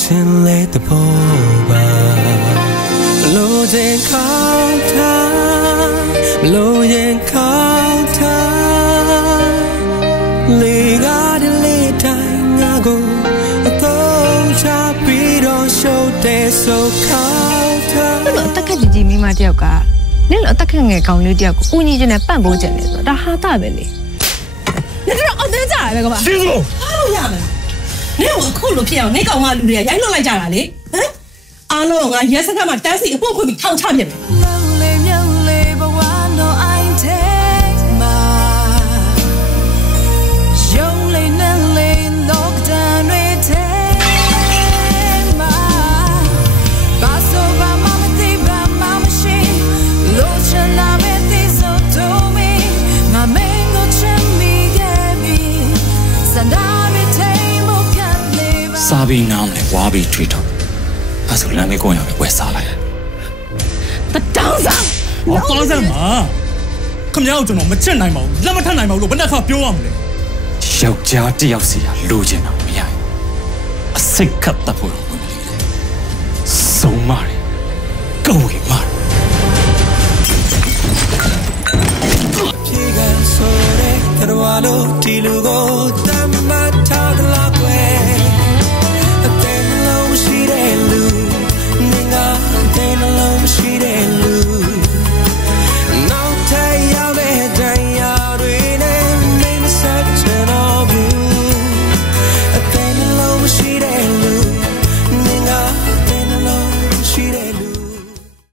ချင်းလေးတပေါ်ပါလို့တဲ့ခေါင်းထားလို့ရင်ခေါင်းထားလေကားတဲ့လေတိုင်းငါကိုအတော့ချပြီးတော့ရှုပ်တဲ့ဆိုခေါင်းထားလို့အတက်ကကြီးကြီးမိမတယောက်ကနင့်လို့အသက်ခက်ငယ်ကောင်းလေးတယောက်ကိုဦးညီချင်းနဲ့ပန့်ပိုးကြတယ်ဆိုတာဒါဟာတာပဲလေနင်တို့အော်တဲ့ကြရတယ်ကွာရှင်းလို့အားလို့ရမယ်နင့်ကိုအခုလိုဖြစ်အောင်နေကောင်ကလူတွေကရိုက်လွတ်လိုက်ကြတာလေဟမ်အားလုံးကရဲစခန်းမှာတန်းစီအပုတ်ခွင့်ပြီးထောင်ချပြတယ်စားပြီးနောင်းလေဝါပြီးထွေးတော့အဲ့ဆိုလမ်းလေးကိုရပဲဝယ်စားလိုက်တတောင်းစားတော့စမ်းပါခမရောက်ကျွန်တော်မချက်နိုင်ပါဘူးလက်မထနိုင်ပါဘူးလို့ဘယ်နှခါပြောရမလဲယောက်ျားတယောက်စီကလိုချင်တာမရဘူးအစိတ်ခတ်တတ်ဖို့တော့မလေးစုံမာတယ်ကောင်းကြီးမာပြေကဆိုတဲ့တော်ဝါလို့ဒီလူကိုတမ်းမထားကလာ